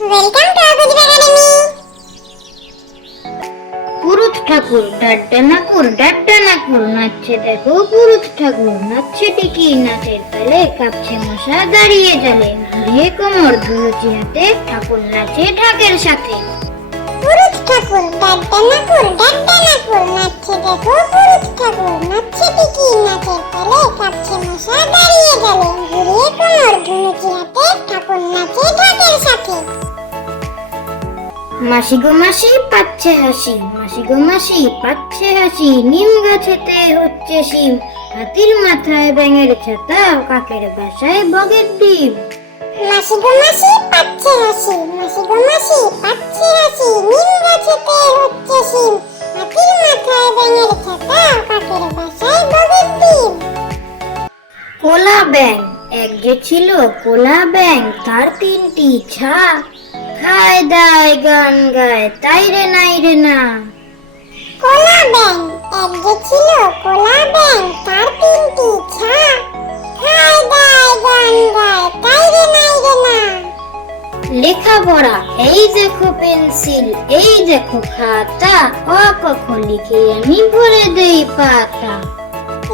Welcome to ArkoDeep Academy. পুরুত ঠাকুর ডাড্ডানাকুর নাচছে দেখো পুরুত ঠাকুর নাচছে টিকি নাচের তালে কাঁপছে মশা দাঁড়িয়ে জালে ঘুরিয়ে কোমর ধুলুচি হাতে ঠাকুর নাচে ঢাকের সাথে। পুরুত ঠাকুর ডাড্ডানাকুর নাচছে দেখো পুরুত ঠাকুর নাচছে টিকি নাচের তালে কাঁপছে মশা দাঁড়িয়ে গেলে ঘুরিয়ে কোমর ধুনুচি হাতে ঠাকুর নাচে ঢাকের সাথে। মাসি গো মাসি পাচ্ছে হাসি নিম গাছেতে হচ্ছে শিম হাতির মাথায় ব্যাঙের ছাতা কাকের বাসায় বগের ডিম। মাসি গো মাসি পাচ্ছে হাসি নিম গাছেতে হচ্ছে শিম হাতির মাথায় ব্যাঙের ছাতা কাকের বাসায় বগের ডিম। কোলা ব্যাং এক যে ছিল কোলা ব্যাং তার তিনটি ছা খায় দায় গান গায় তাই রে নাই রে না। কোলা ব্যাং এক যে ছিল কোলা ব্যাং তার তিনটি ছা খায় দায় গান গায় তাই রে নাই রে না। লেখাপড়া এই দেখো পেন্সিল এই দেখো খাতা অ ক খ লিখে আমি ভরে দেই পাতা।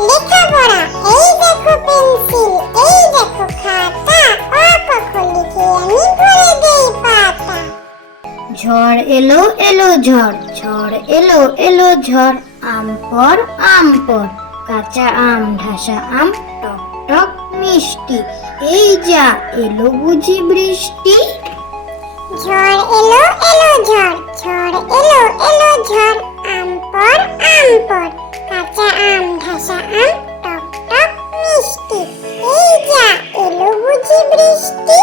লেখাপড়া এই দেখো পেন্সিল এই দেখো খাতা অ ক খ লিখে আমি ভরে দেই পাতা। ঝড় এলো ঝড় আম পর কাঁচা আম ঢাসা আম টক টক মিষ্টি এই যা এলো বুঝি বৃষ্টি। ঝড় এলো ঝড় আম পর কাঁচা আম ঢাসা আম টক টক মিষ্টি এই যা এলো বুঝি বৃষ্টি।